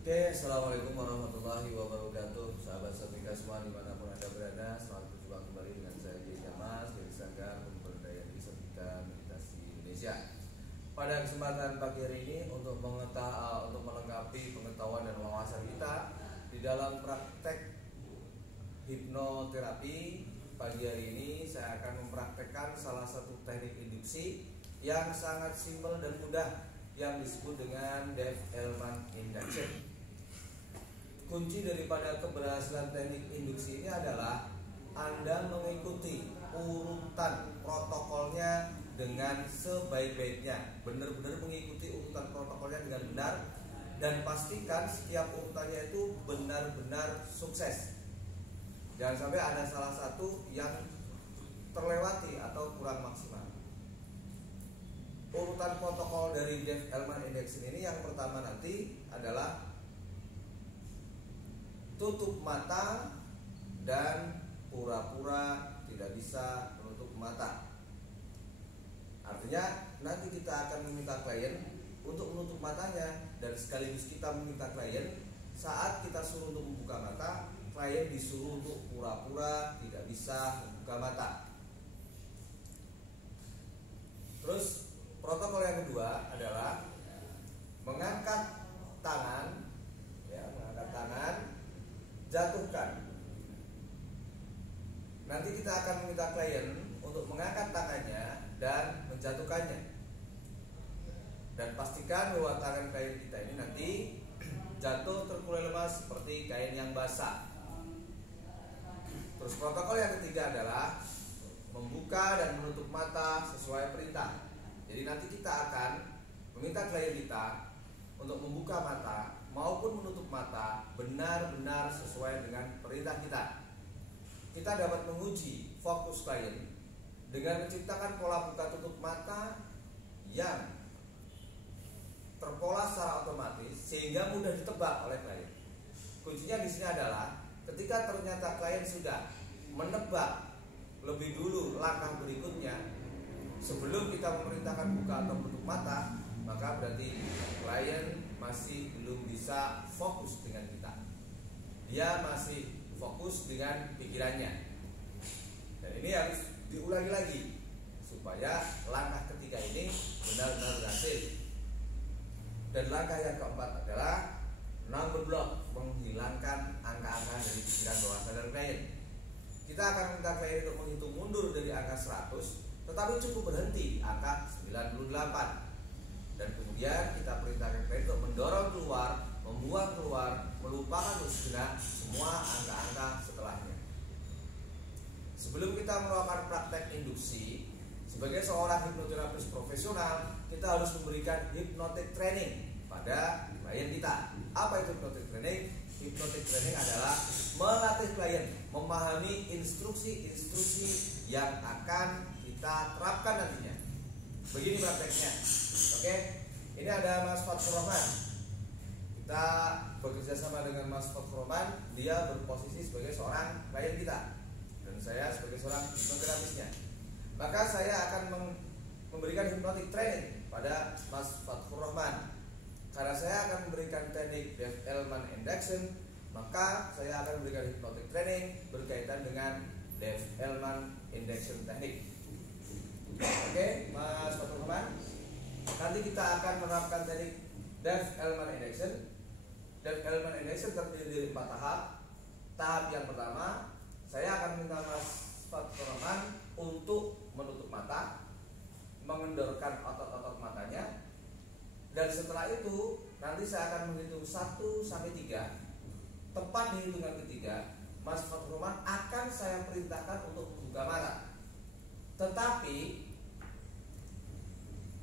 Oke, assalamualaikum warahmatullahi wabarakatuh. Sahabat setrika semua dimanapun anda berada, selamat berjumpa kembali dengan saya Jay Jamas dari Sanggar Pemberdayaan Diri Setrika Meditasi Indonesia. Pada kesempatan pagi hari ini untuk melengkapi pengetahuan dan wawasan kita di dalam praktek hipnoterapi, pagi hari ini saya akan mempraktekkan salah satu teknik induksi yang sangat simpel dan mudah yang disebut dengan Deaf-Hellman Induction. Kunci daripada keberhasilan teknik induksi ini adalah Anda mengikuti urutan protokolnya dengan sebaik-baiknya, benar-benar mengikuti urutan protokolnya dengan benar, dan pastikan setiap urutannya itu benar-benar sukses. Jangan sampai ada salah satu yang terlewati atau kurang maksimal. Urutan protokol dari Deaf-Hellman Induction ini yang pertama nanti adalah tutup mata dan pura-pura tidak bisa menutup mata. Artinya nanti kita akan meminta klien untuk menutup matanya, dan sekaligus kita meminta klien saat kita suruh untuk membuka mata, klien disuruh untuk pura-pura tidak bisa membuka mata. Terus protokol yang kedua adalah mengangkat tangan, jatuhkan. Nanti kita akan meminta klien untuk mengangkat tangannya dan menjatuhkannya. Dan pastikan bahwa tangan klien kita ini nanti jatuh terkulai lemas seperti kain yang basah. Terus protokol yang ketiga adalah membuka dan menutup mata sesuai perintah. Jadi nanti kita akan meminta klien kita untuk membuka mata maupun menutup mata benar-benar sesuai dengan perintah kita. Kita dapat menguji fokus klien dengan menciptakan pola buka tutup mata yang terpola secara otomatis sehingga mudah ditebak oleh klien. Kuncinya di sini adalah ketika ternyata klien sudah menebak lebih dulu langkah berikutnya sebelum kita memerintahkan buka atau menutup mata, maka berarti klien masih belum bisa fokus dengan kita. Dia masih fokus dengan pikirannya. Dan ini harus diulangi lagi supaya langkah ketiga ini benar-benar berhasil. Dan langkah yang keempat adalah number block, menghilangkan angka-angka dari pikiran bawah sadar klien. Kita akan minta klien untuk menghitung mundur dari angka 100, tetapi cukup berhenti angka 98. Dan kemudian kita perintahkan klien untuk mendorong keluar, membuang keluar, melupakan untuk sejenak semua angka-angka setelahnya. Sebelum kita melakukan praktek induksi, sebagai seorang hipnoterapis profesional, kita harus memberikan hypnotic training pada klien kita. Apa itu hypnotic training? Hypnotic training adalah melatih klien memahami instruksi-instruksi yang akan kita terapkan nantinya. Begini prakteknya. Oke, ini ada Mas Fathur Rahman. Kita bekerja sama dengan Mas Fathur Rahman. Dia berposisi sebagai seorang klien kita, dan saya sebagai seorang hipnoterapisnya. Maka saya akan memberikan hypnotic training pada Mas Fathur Rahman. Karena saya akan memberikan teknik Deaf-Hellman Induction, maka saya akan memberikan hypnotic training berkaitan dengan Deaf-Hellman Induction teknik. Oke, Mas Fathur Rahman. Nanti kita akan menerapkan teknik Deaf-Hellman Induction. Deaf-Hellman Induction terdiri dari 4 tahap. Tahap yang pertama, saya akan minta Mas Fathur Rahman untuk menutup mata, mengendorkan otot-otot matanya, dan setelah itu nanti saya akan menghitung 1 sampai 3. Tepat di hitungan ketiga, Mas Fathur Rahman akan saya perintahkan untuk membuka mata. Tetapi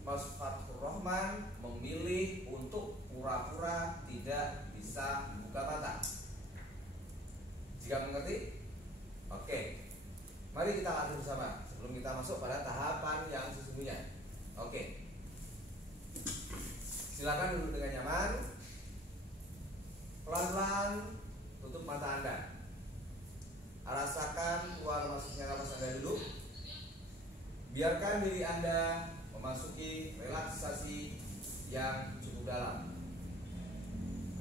Mas Fathur Rahman memilih untuk pura-pura tidak bisa membuka mata. Jika mengerti? Oke. Mari kita latih bersama sebelum kita masuk pada tahapan yang sesungguhnya. Oke. Silakan duduk dengan nyaman. Pelan-pelan tutup mata Anda. Rasakan keluar masuknya napas Anda dulu. Biarkan diri Anda memasuki relaksasi yang cukup dalam.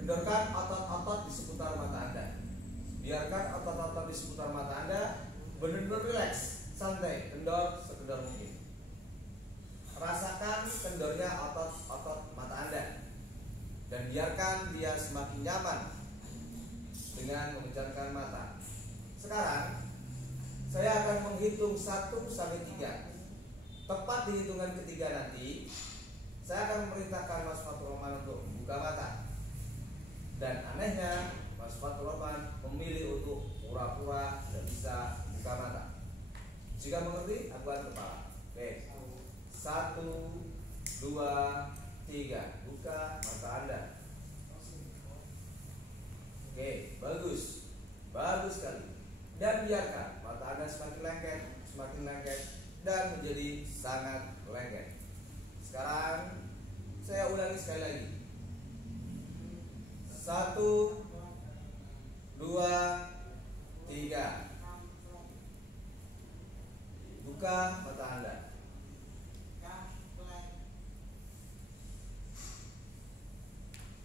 Kendorkan otot-otot di seputar mata Anda. Biarkan otot-otot di seputar mata Anda benar-benar rileks, santai, kendor sekedar mungkin. Rasakan kendornya otot-otot mata Anda dan biarkan dia semakin nyaman dengan memejamkan mata. Sekarang saya akan menghitung 1 sampai 3. Tepat di hitungan ketiga nanti saya akan memerintahkan Mas Fathur Rahman untuk membuka mata. Dan anehnya Mas Fathur Rahman memilih untuk pura-pura tidak bisa buka mata. Jika mengerti, angkat kepala. Oke. 1, 2, 3. Buka mata Anda. Oke, bagus. Bagus sekali. Dan biarkan mata Anda semakin lengket dan menjadi sangat lengket. Sekarang saya ulangi sekali lagi. 1, 2, 3. Buka mata Anda.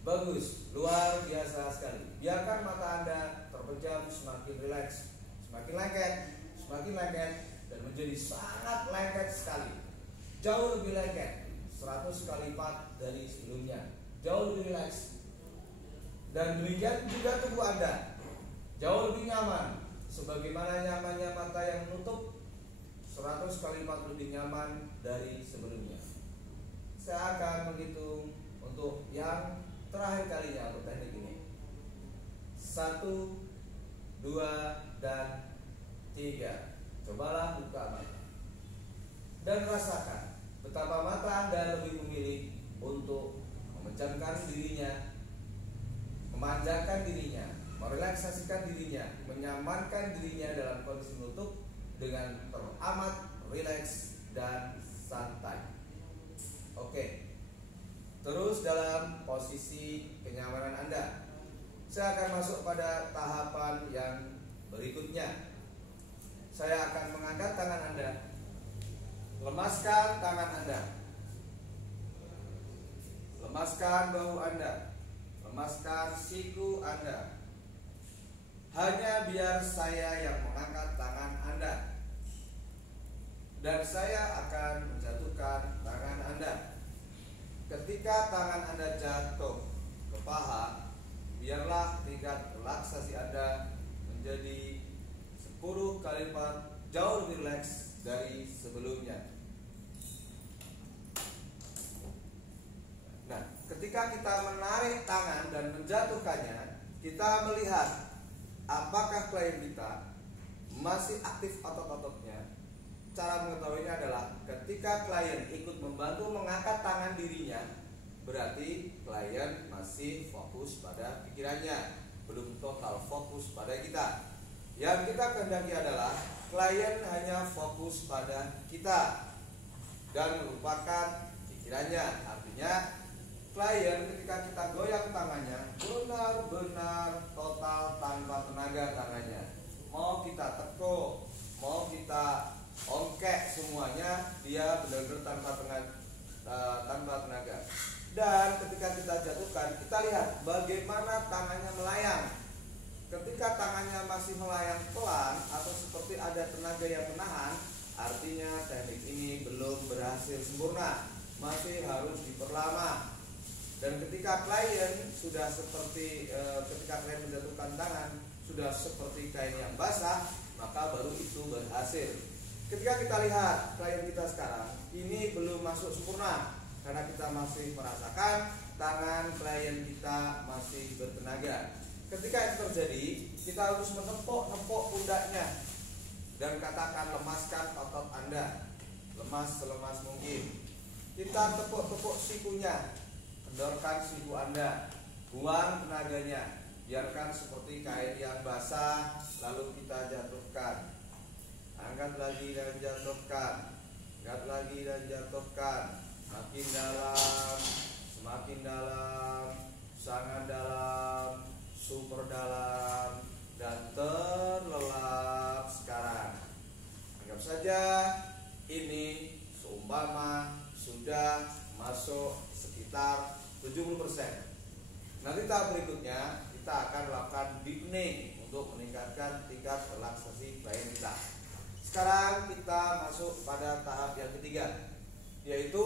Bagus, luar biasa sekali. Biarkan mata Anda terpejam semakin rileks, semakin lengket, dan menjadi sangat lengket sekali. Jauh lebih lengket, 100 kali lipat dari sebelumnya. Jauh lebih rileks. Dan demikian juga tubuh Anda. Jauh lebih nyaman. Sebagaimana nyamannya mata yang menutup, 100 kali lipat lebih nyaman dari sebelumnya. Saya akan menghitung untuk yang terakhir kalinya untuk teknik ini. 1, 2, dan 3. Cobalah buka mata dan rasakan betapa mata Anda lebih memilih untuk memejamkan dirinya, memanjangkan dirinya, merelaksasikan dirinya, menyamankan dirinya dalam kondisi menutup dengan teramat rileks dan santai. Oke. Terus dalam posisi kenyamanan Anda, saya akan masuk pada tahapan yang berikutnya. Saya akan mengangkat tangan Anda, lemaskan tangan Anda, lemaskan bahu Anda, lemaskan siku Anda. Hanya biar saya yang mengangkat tangan Anda, dan saya akan menjatuhkan tangan Anda. Ketika tangan Anda jatuh ke paha, biarlah tingkat relaksasi Anda menjadi 10 kali lipat jauh lebih rileks dari sebelumnya. Nah, ketika kita menarik tangan dan menjatuhkannya, kita melihat apakah klien kita masih aktif otot-ototnya. Cara mengetahuinya adalah ketika klien ikut membantu mengangkat tangan dirinya, berarti klien masih fokus pada pikirannya, belum total fokus pada kita. Yang kita kehendaki adalah klien hanya fokus pada kita dan melupakan pikirannya. Artinya klien ketika kita goyang tangannya benar-benar total tanpa tenaga tangannya. Mau kita tekuk, mau kita ongkek, semuanya dia benar-benar tanpa tenaga. Dan ketika kita jatuhkan, kita lihat bagaimana tangannya melayang. Ketika tangannya masih melayang pelan atau seperti ada tenaga yang menahan, artinya teknik ini belum berhasil sempurna, masih harus diperlama. Dan ketika klien sudah seperti ketika klien menjatuhkan tangan sudah seperti kain yang basah, maka baru itu berhasil. Ketika kita lihat klien kita sekarang, ini belum masuk sempurna karena kita masih merasakan tangan klien kita masih bertenaga. Ketika itu terjadi, kita harus menepuk pundaknya dan katakan lemaskan otot Anda, lemas selemas mungkin. Kita tepuk sikunya, kendorkan siku Anda, buang tenaganya, biarkan seperti kain yang basah, lalu kita jatuhkan. Angkat lagi dan jatuhkan, angkat lagi dan jatuhkan. Makin dalam, semakin dalam, sangat dalam, super dalam, dan terlelap sekarang. Anggap saja ini seumpama sudah masuk sekitar 70%. Nanti tahap berikutnya kita akan melakukan deepening untuk meningkatkan tingkat relaksasi klien kita. Sekarang kita masuk pada tahap yang ketiga, yaitu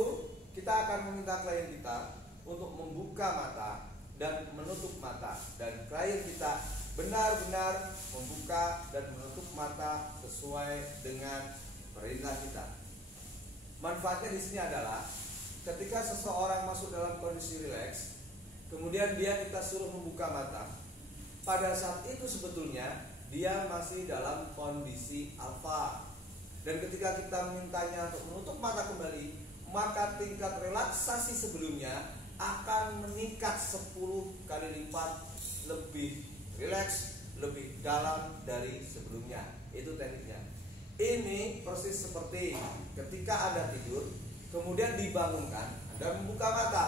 kita akan meminta klien kita untuk membuka mata dan menutup mata, dan klien kita benar-benar membuka dan menutup mata sesuai dengan perintah kita. Manfaatnya di sini adalah ketika seseorang masuk dalam kondisi rileks, kemudian kita suruh membuka mata, pada saat itu sebetulnya dia masih dalam kondisi alfa. Dan ketika kita memintanya untuk menutup mata kembali, maka tingkat relaksasi sebelumnya akan meningkat 10 kali lipat lebih rileks, lebih dalam dari sebelumnya. Itu tekniknya. Ini persis seperti ketika Anda tidur, kemudian dibangunkan, Anda membuka mata,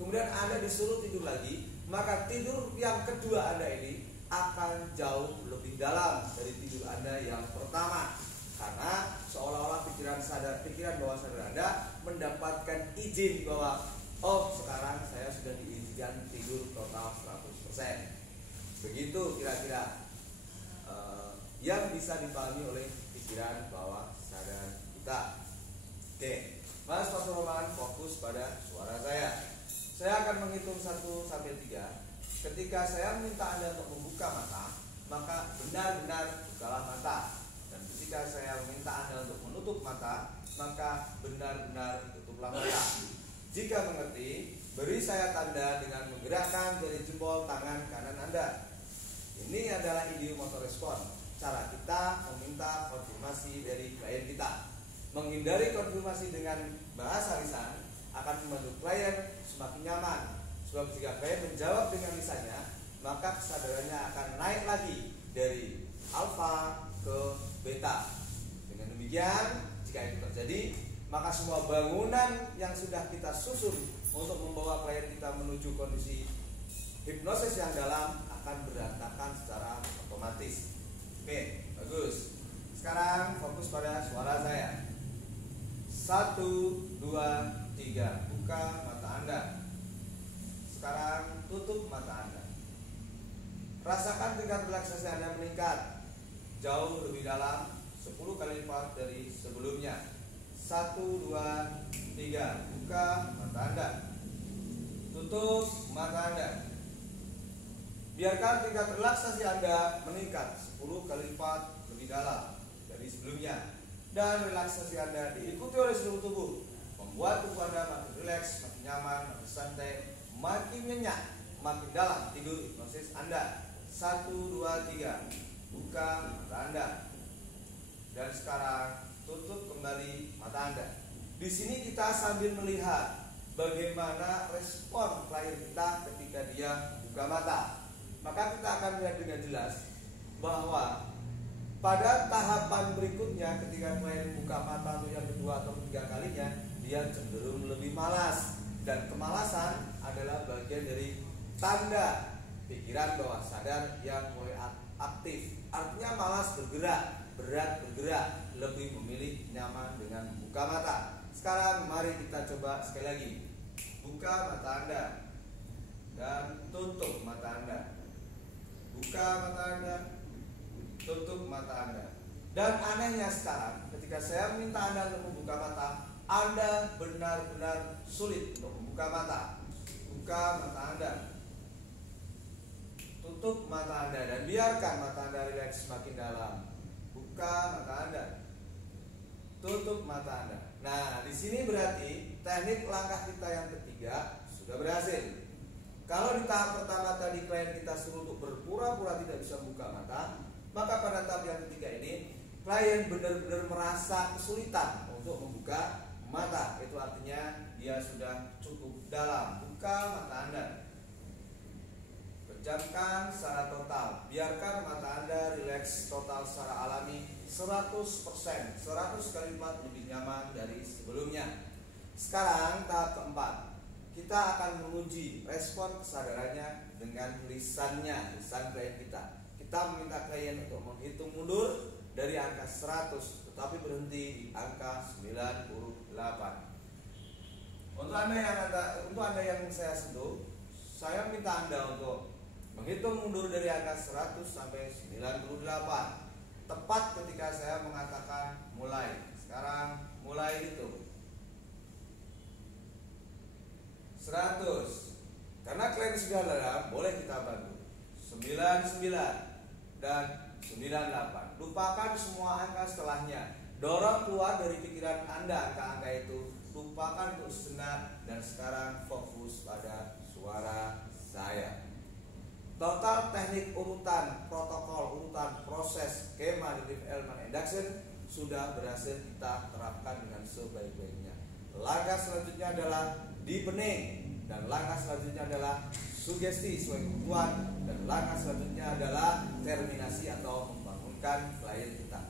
kemudian Anda disuruh tidur lagi, maka tidur yang kedua Anda ini akan jauh lebih dalam dari tidur Anda yang pertama, karena seolah-olah pikiran bawah sadar Anda mendapatkan izin bahwa oh, sekarang saya sudah diizinkan tidur total 100%. Begitu kira-kira yang bisa dipahami oleh pikiran bawah sadar kita. Oke, Mas Pak Roman fokus pada suara saya. Saya akan menghitung 1 sampai 3. Ketika saya meminta Anda untuk membuka mata, maka benar-benar bukalah mata. Dan ketika saya meminta Anda untuk menutup mata, maka benar-benar tutuplah mata. Jika mengerti, beri saya tanda dengan menggerakkan jari jempol tangan kanan Anda. Ini adalah idiomotor respon, cara kita meminta konfirmasi dari klien kita. Menghindari konfirmasi dengan bahasa lisan akan membantu klien semakin nyaman. Sebab jika klien menjawab dengan lisannya, maka kesadarannya akan naik lagi dari alfa ke beta. Dengan demikian, jika itu terjadi, maka semua bangunan yang sudah kita susun untuk membawa klien kita menuju kondisi hipnosis yang dalam akan berantakan secara otomatis. Oke, bagus. Sekarang fokus pada suara saya. 1, 2, 3. Buka mata Anda. Sekarang tutup mata Anda. Rasakan tingkat relaksasi Anda meningkat jauh lebih dalam 10 kali lipat dari sebelumnya. 1, 2, 3. Buka mata Anda. Tutup mata Anda. Biarkan tingkat relaksasi Anda meningkat 10 kali lipat lebih dalam dari sebelumnya. Dan relaksasi Anda diikuti oleh seluruh tubuh, membuat tubuh Anda makin rileks, makin nyaman, makin santai, makin nyenyak, makin dalam tidur hipnosis Anda. 1, 2, 3. Buka mata Anda. Dan sekarang tutup kembali mata Anda. Di sini kita sambil melihat bagaimana respon klien kita ketika dia buka mata. Maka kita akan melihat dengan jelas bahwa pada tahapan berikutnya ketika klien buka mata untuk yang kedua atau ketiga kalinya, dia cenderung lebih malas. Dan kemalasan adalah bagian dari tanda pikiran bawah sadar yang mulai aktif. Artinya malas bergerak, berat bergerak, lebih memilih nyaman dengan buka mata. Sekarang mari kita coba sekali lagi. Buka mata Anda dan tutup mata Anda. Buka mata Anda, tutup mata Anda. Dan anehnya sekarang, ketika saya minta Anda untuk membuka mata, Anda benar-benar sulit untuk membuka mata. Buka mata Anda, tutup mata Anda, dan biarkan mata Anda rileks semakin dalam. Buka mata Anda, tutup mata Anda. Nah, di sini berarti teknik langkah kita yang ketiga sudah berhasil. Kalau di tahap pertama tadi klien kita suruh untuk berpura-pura tidak bisa buka mata, maka pada tahap yang ketiga ini klien benar-benar merasa kesulitan untuk membuka mata. Itu artinya dia sudah cukup dalam. Buka mata Anda. Pejamkan secara total. Biarkan mata Anda rileks total secara alami 100%, 100 kali lipat lebih nyaman dari sebelumnya. Sekarang tahap keempat. Kita akan menguji respon kesadarannya dengan lisan klien kita. Kita meminta klien untuk menghitung mundur dari angka 100, tetapi berhenti di angka 98. Untuk anda yang saya sentuh, saya minta Anda untuk menghitung mundur dari angka 100 sampai 98. Tepat ketika saya mengatakan mulai. Sekarang mulai hitung. 100. Karena kalian sudah dalam, boleh kita bantu. 99 dan 98. Lupakan semua angka setelahnya. Dorong keluar dari pikiran Anda angka-angka itu. Lupakan untuk sejenak dan sekarang fokus pada suara saya. Total teknik urutan, protokol, urutan, proses, skema dari Elman Induction sudah berhasil kita terapkan dengan sebaik-baiknya. Langkah selanjutnya adalah deepening, dan langkah selanjutnya adalah sugesti sesuai kebutuhan, dan langkah selanjutnya adalah terminasi atau membangunkan klien kita.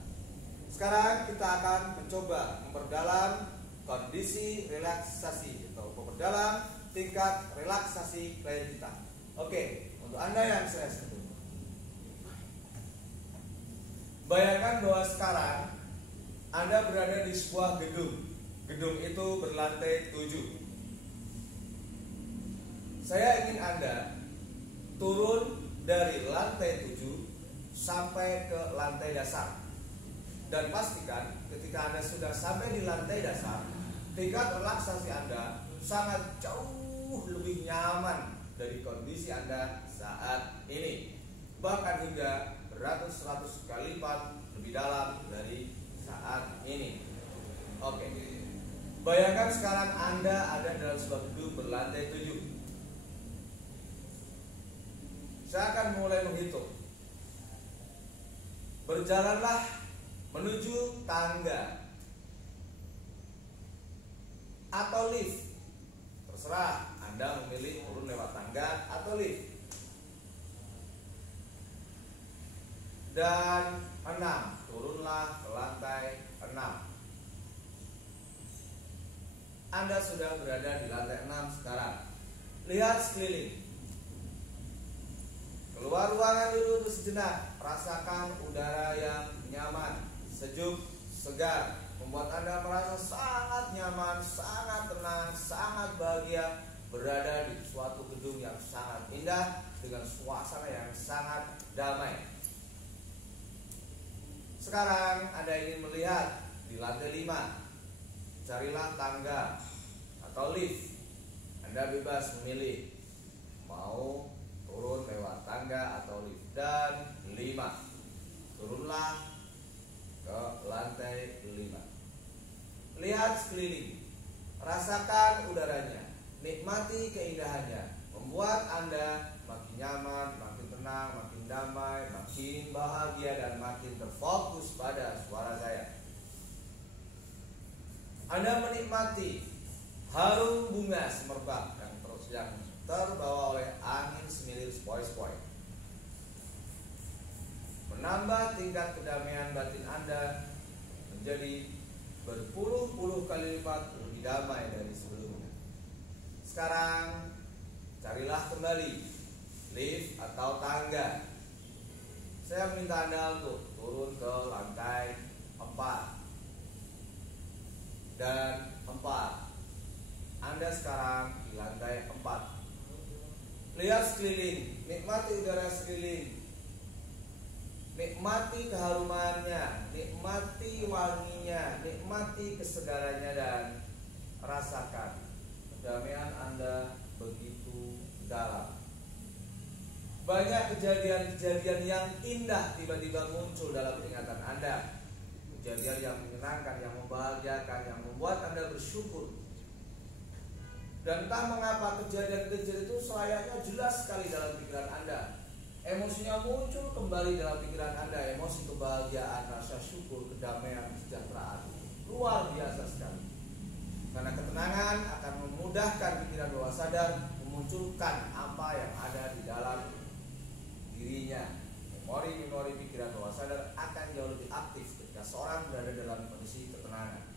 Sekarang kita akan mencoba memperdalam kondisi relaksasi atau memperdalam tingkat relaksasi klien kita. Oke, untuk Anda yang saya sebut, bayangkan bahwa sekarang Anda berada di sebuah gedung. Gedung itu berlantai 7. Saya ingin Anda turun dari lantai 7 sampai ke lantai dasar. Dan pastikan ketika Anda sudah sampai di lantai dasar, tingkat relaksasi Anda sangat jauh lebih nyaman dari kondisi Anda saat ini. Bahkan hingga beratus-ratus kali lipat lebih dalam dari saat ini. Oke. Bayangkan sekarang Anda ada dalam sebuah gedung berlantai 7. Saya akan mulai menghitung. Berjalanlah menuju tangga atau lift. Terserah Anda memilih turun lewat tangga atau lift. Dan 6, turunlah ke lantai 6. Anda sudah berada di lantai 6 sekarang. Lihat sekeliling. Keluar ruangan dulu sejenak. Rasakan udara yang nyaman, sejuk, segar, membuat Anda merasa sangat nyaman, sangat tenang, sangat bahagia berada di suatu gedung yang sangat indah dengan suasana yang sangat damai. Sekarang Anda ingin melihat di lantai 5. Carilah tangga atau lift. Anda bebas memilih mau turun lewat tangga atau lift. Dan 5, turunlah ke lantai 5. Lihat sekeliling, rasakan udaranya, nikmati keindahannya, membuat Anda makin nyaman, makin tenang, makin damai, makin bahagia, dan makin terfokus pada suara saya. Anda menikmati harum bunga semerbak yang terbawa oleh angin semilir sepoi-sepoi. Menambah tingkat kedamaian batin Anda menjadi berpuluh-puluh kali lipat lebih damai dari sebelumnya. Sekarang carilah kembali lift atau tangga. Saya minta Anda untuk turun ke lantai 4 dan 4. Anda sekarang di lantai 4. Lihat sekeliling, nikmati udara sekeliling, nikmati keharumannya, nikmati wanginya, nikmati kesegarannya, dan rasakan kedamaian Anda begitu dalam. Banyak kejadian-kejadian yang indah tiba-tiba muncul dalam ingatan Anda. Kejadian yang menyenangkan, yang membahagiakan, yang membuat Anda bersyukur. Dan entah mengapa kejadian-kejadian itu selayaknya jelas sekali dalam pikiran Anda. Emosinya muncul kembali dalam pikiran Anda. Emosi kebahagiaan, rasa syukur, kedamaian, kesejahteraan. Luar biasa sekali. Karena ketenangan akan memudahkan pikiran bawah sadar memunculkan apa yang ada di dalam dirinya. Memori-memori pikiran bawah sadar akan jauh lebih aktif ketika seorang berada dalam kondisi ketenangan.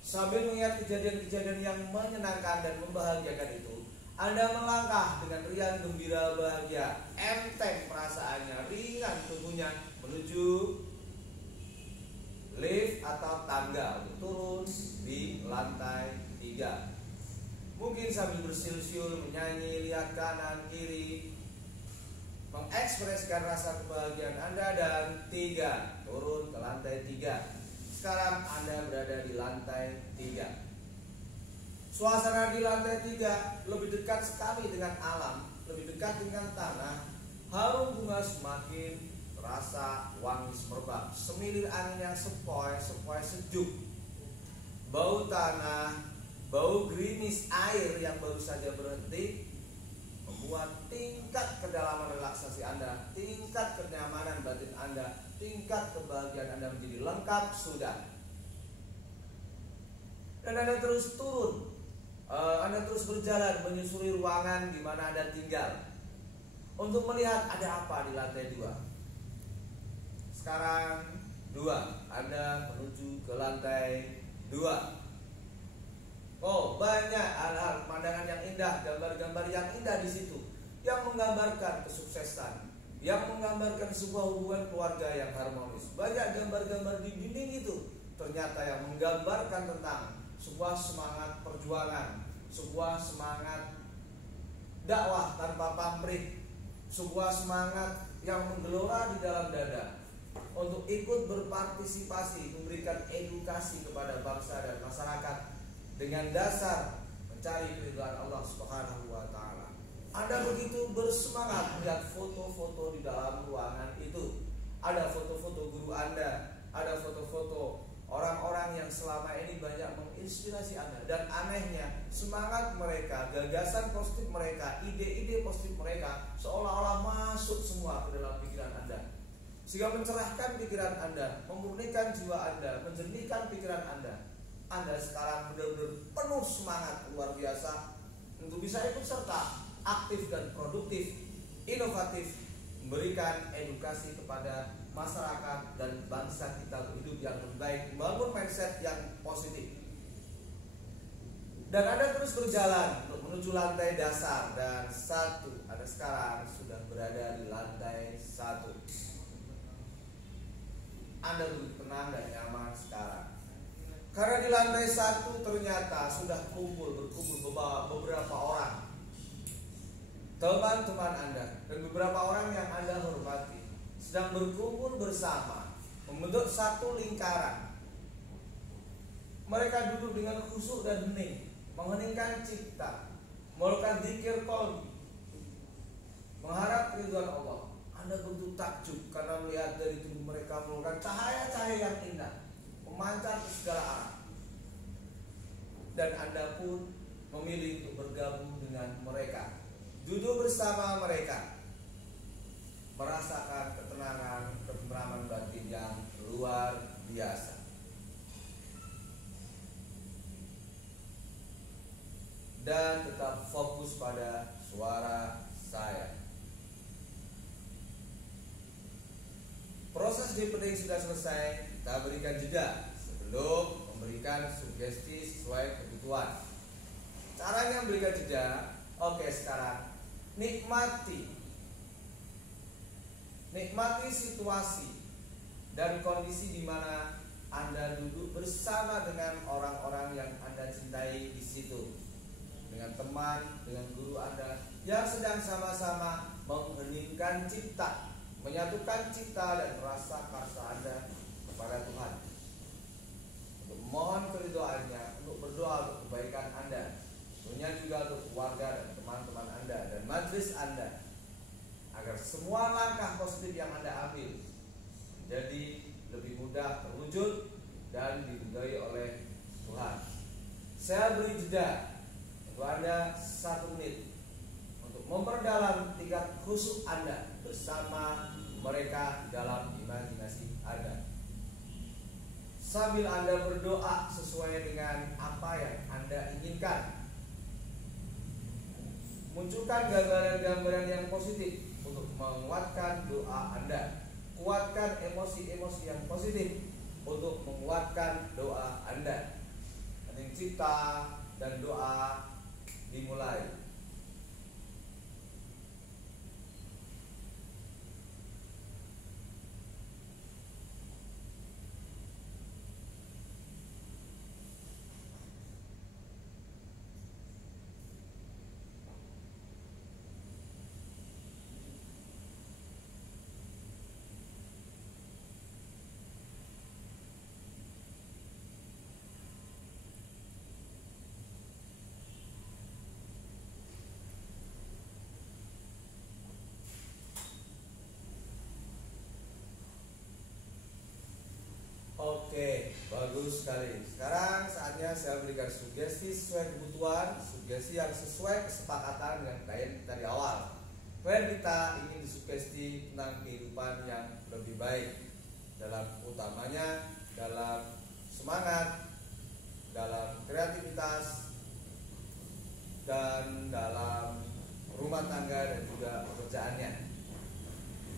Sambil mengingat kejadian-kejadian yang menyenangkan dan membahagiakan itu, Anda melangkah dengan riang, gembira, bahagia, enteng perasaannya, ringan tubuhnya menuju lift atau tangga untuk turun di lantai 3. Mungkin mungkin sambil bersiul-siul, menyanyi, lihat kanan kiri, mengekspresikan rasa kebahagiaan Anda. Dan 3, turun ke lantai 3. Sekarang Anda berada di lantai 3. Suasana di lantai 3 lebih dekat sekali dengan alam, lebih dekat dengan tanah. Harum bunga semakin terasa wangi semerbak, semilir angin yang sepoi-sepoi sejuk, bau tanah, bau gerimis air yang baru saja berhenti membuat tingkat kedalaman relaksasi Anda, tingkat kenyamanan batin Anda, tingkat kebahagiaan Anda menjadi lengkap sudah. Dan Anda terus turun, Anda terus berjalan menyusuri ruangan di mana Anda tinggal untuk melihat ada apa di lantai 2. Sekarang 2, Anda menuju ke lantai 2. Oh, banyak hal-hal pemandangan yang indah, gambar-gambar yang indah di situ, yang menggambarkan kesuksesan, yang menggambarkan sebuah hubungan keluarga yang harmonis. Banyak gambar-gambar di dinding itu ternyata yang menggambarkan tentang sebuah semangat perjuangan, sebuah semangat dakwah tanpa pamrih, sebuah semangat yang menggelora di dalam dada untuk ikut berpartisipasi, memberikan edukasi kepada bangsa dan masyarakat dengan dasar mencari keridhaan Allah Subhanahu wa taala. Anda begitu bersemangat melihat foto-foto di dalam ruangan itu. Ada foto-foto guru Anda, ada foto-foto orang-orang yang selama ini banyak menginspirasi Anda. Dan anehnya, semangat mereka, gagasan positif mereka, ide-ide positif mereka seolah-olah masuk semua ke dalam pikiran Anda, sehingga mencerahkan pikiran Anda, memurnikan jiwa Anda, menjernihkan pikiran Anda. Anda sekarang benar-benar penuh semangat luar biasa untuk bisa ikut serta, aktif dan produktif, inovatif, memberikan edukasi kepada masyarakat dan bangsa kita hidup yang lebih baik, membangun mindset yang positif. Dan Anda terus berjalan untuk menuju lantai dasar. Dan 1, Anda sekarang sudah berada di lantai 1. Anda lebih tenang dan nyaman sekarang, karena di lantai 1 ternyata sudah berkumpul beberapa orang, teman-teman Anda dan beberapa orang yang Anda hormati, sedang berkumpul bersama membentuk satu lingkaran. Mereka duduk dengan khusyuk dan hening, mengheningkan cipta, melakukan zikir qalbi, mengharap keridhaan Allah. Anda begitu takjub karena melihat dari tubuh mereka melakukan cahaya-cahaya yang indah, memancar ke segala arah. Dan Anda pun memilih untuk bergabung dengan mereka, duduk bersama mereka, merasakan ketenangan, ketenteraman batin yang luar biasa. Dan tetap fokus pada suara saya. Proses deepening sudah selesai. Kita berikan jeda sebelum memberikan sugesti sesuai kebutuhan. Caranya memberikan jeda. Oke, sekarang nikmati situasi dan kondisi di mana Anda duduk bersama dengan orang-orang yang Anda cintai di situ, dengan teman, dengan guru Anda yang sedang sama-sama mengheningkan cipta, menyatukan cipta dan rasa karsa Anda kepada Tuhan, untuk mohon keridhaannya, untuk berdoa untuk kebaikan Anda, tentunya juga untuk keluarga dan teman-teman Anda dan majelis Anda, agar semua langkah positif yang Anda ambil menjadi lebih mudah terwujud dan diridhai oleh Tuhan. Saya beri jeda untuk Anda 1 menit untuk memperdalam tingkat khusyuk Anda bersama mereka dalam imajinasi Anda, sambil Anda berdoa sesuai dengan apa yang Anda inginkan. Munculkan gambaran-gambaran yang positif untuk menguatkan doa Anda. Kuatkan emosi-emosi yang positif untuk menguatkan doa Anda. Hening cipta dan doa dimulai. Bagus sekali. Sekarang saatnya saya berikan sugesti sesuai kebutuhan, sugesti yang sesuai kesepakatan dengan klien kita di awal. Klien kita ingin disugesti tentang kehidupan yang lebih baik, dalam utamanya dalam semangat, dalam kreativitas, dan dalam rumah tangga dan juga pekerjaannya.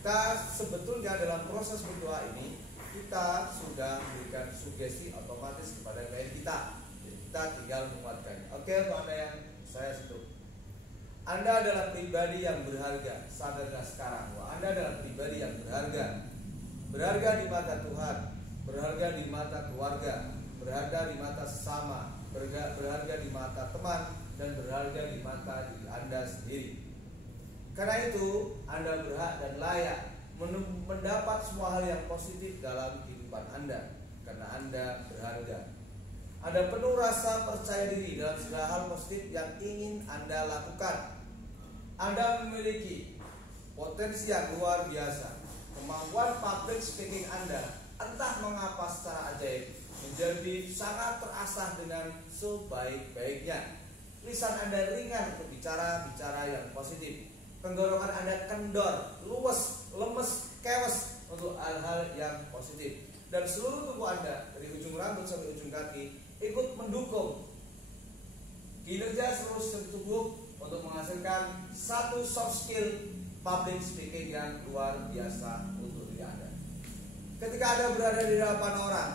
Kita sebetulnya dalam proses berdoa ini kita sudah memberikan sugesti otomatis kepada klien kita. Jadi kita tinggal menguatkan. Oke, untuk Anda yang saya sentuh, Anda adalah pribadi yang berharga. Sadarlah sekarang bahwa Anda adalah pribadi yang berharga. Berharga di mata Tuhan, berharga di mata keluarga, berharga di mata sesama, berharga di mata teman, dan berharga di mata diri Anda sendiri. Karena itu Anda berhak dan layak mendapat semua hal yang positif dalam kehidupan Anda, karena Anda berharga. Anda penuh rasa percaya diri dalam segala hal positif yang ingin Anda lakukan. Anda memiliki potensi yang luar biasa. Kemampuan public speaking Anda entah mengapa secara ajaib menjadi sangat terasah dengan sebaik-baiknya. Lisan Anda ringan untuk bicara yang positif. Tenggorokan Anda kendor, luwes, lemes, kewes untuk hal-hal yang positif. Dan seluruh tubuh Anda dari ujung rambut sampai ujung kaki ikut mendukung kinerja seluruh tubuh untuk menghasilkan satu soft skill public speaking yang luar biasa untuk diri Anda. Ketika Anda berada di hadapan orang,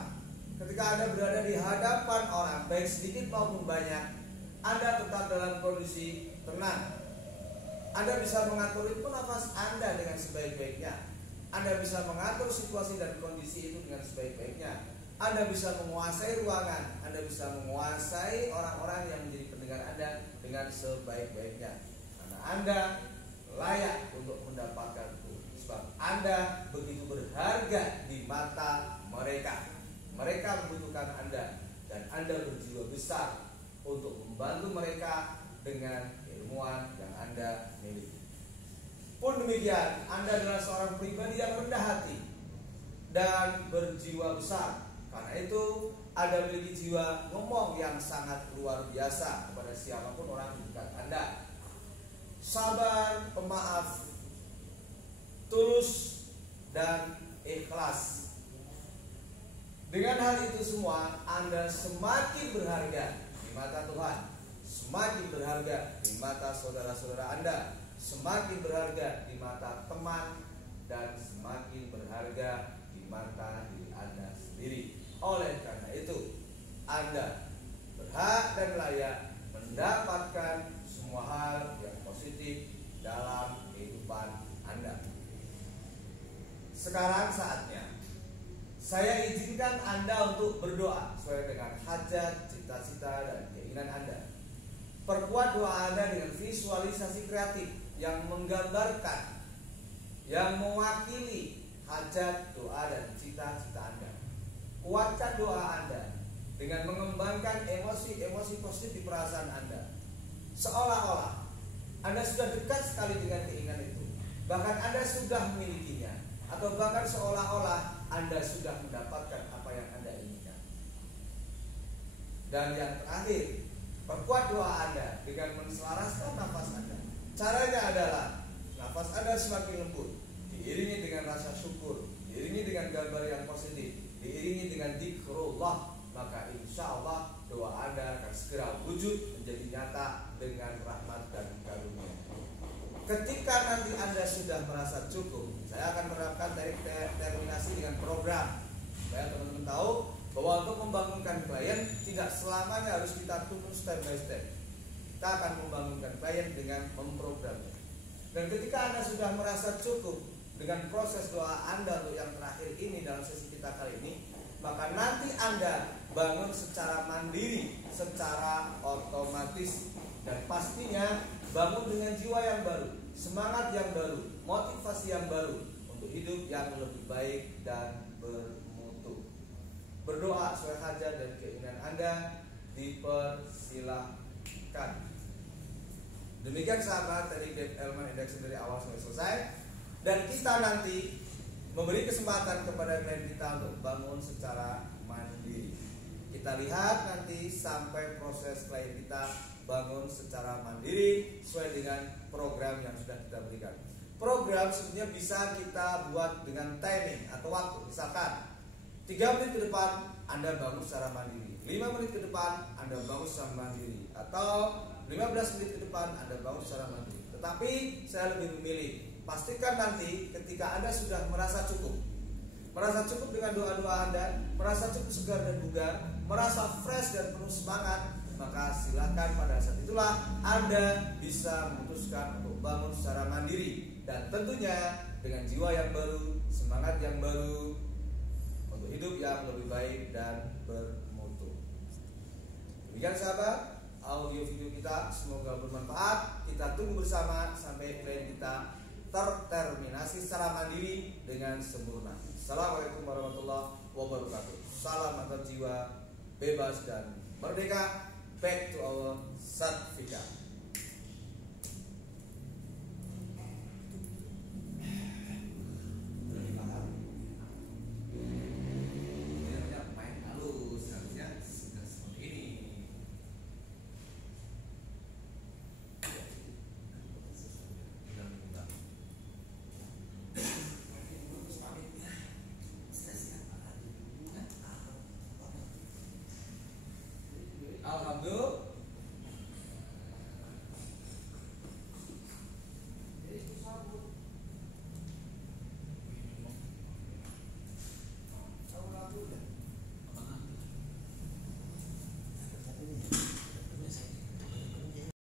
ketika Anda berada di hadapan orang, baik sedikit maupun banyak, Anda tetap dalam kondisi tenang. Anda bisa mengatur ritme nafas Anda dengan sebaik-baiknya. Anda bisa mengatur situasi dan kondisi itu dengan sebaik-baiknya. Anda bisa menguasai ruangan. Anda bisa menguasai orang-orang yang menjadi pendengar Anda dengan sebaik-baiknya. Karena Anda layak untuk mendapatkan itu. Sebab Anda begitu berharga di mata mereka. Mereka membutuhkan Anda. Dan Anda berjiwa besar untuk membantu mereka dengan ilmuwan yang Anda miliki. Pun demikian, Anda adalah seorang pribadi yang rendah hati dan berjiwa besar. Karena itu, Anda memiliki jiwa ngomong yang sangat luar biasa kepada siapapun orang di dekat Anda. Sabar, pemaaf, tulus, dan ikhlas. Dengan hal itu semua, Anda semakin berharga di mata Tuhan, semakin berharga di mata saudara-saudara Anda, semakin berharga di mata teman, dan semakin berharga di mata diri Anda sendiri. Oleh karena itu, Anda berhak dan layak mendapatkan semua hal yang positif dalam kehidupan Anda. Sekarang saatnya saya izinkan Anda untuk berdoa sesuai dengan hajat, cita-cita, dan keinginan Anda. Perkuat doa Anda dengan visualisasi kreatif yang menggambarkan, yang mewakili hajat, doa, dan cita-cita Anda. Kuatkan doa Anda dengan mengembangkan emosi-emosi positif di perasaan Anda. Seolah-olah Anda sudah dekat sekali dengan keinginan itu. Bahkan Anda sudah memilikinya. Atau bahkan seolah-olah Anda sudah mendapatkan apa yang Anda inginkan. Dan yang terakhir, perkuat doa Anda dengan menselaraskan nafas Anda. Caranya adalah nafas Anda semakin lembut, diiringi dengan rasa syukur, diiringi dengan gambar yang positif, diiringi dengan zikrullah, maka insya Allah doa Anda akan segera wujud menjadi nyata dengan rahmat dan karunia. Ketika nanti Anda sudah merasa cukup, saya akan menerapkan terminasi dengan program supaya teman-teman tahu bahwa untuk membangunkan klien tidak selamanya harus kita tunggu step by step. Kita akan membangunkan klien dengan memprogramnya. Dan ketika Anda sudah merasa cukup dengan proses doa Anda untuk yang terakhir ini dalam sesi kita kali ini, maka nanti Anda bangun secara mandiri, secara otomatis, dan pastinya bangun dengan jiwa yang baru, semangat yang baru, motivasi yang baru untuk hidup yang lebih baik dan bermutu. Berdoa sesuai hajat dan keinginan Anda dipersilahkan. Demikian sahabat dari Dave Elman Index dari awal sampai selesai. Dan kita nanti memberi kesempatan kepada klien kita untuk bangun secara mandiri. Kita lihat nanti sampai proses klien kita bangun secara mandiri sesuai dengan program yang sudah kita berikan. Program sebenarnya bisa kita buat dengan timing atau waktu. Misalkan 3 menit ke depan Anda bangun secara mandiri, 5 menit ke depan Anda bangun secara mandiri, atau 15 menit ke depan Anda bangun secara mandiri. Tetapi saya lebih memilih, pastikan nanti ketika Anda sudah merasa cukup dengan doa-doa Anda, merasa cukup segar dan bugar, merasa fresh dan penuh semangat, maka silakan pada saat itulah Anda bisa memutuskan untuk bangun secara mandiri, dan tentunya dengan jiwa yang baru, semangat yang baru, untuk hidup yang lebih baik dan bermutu. Demikian sahabat, audio video kita semoga bermanfaat. Kita tunggu bersama sampai klien kita terterminasi secara mandiri dengan sempurna. Assalamualaikum warahmatullahi wabarakatuh. Salam antar jiwa, bebas dan merdeka. Back to our certificate.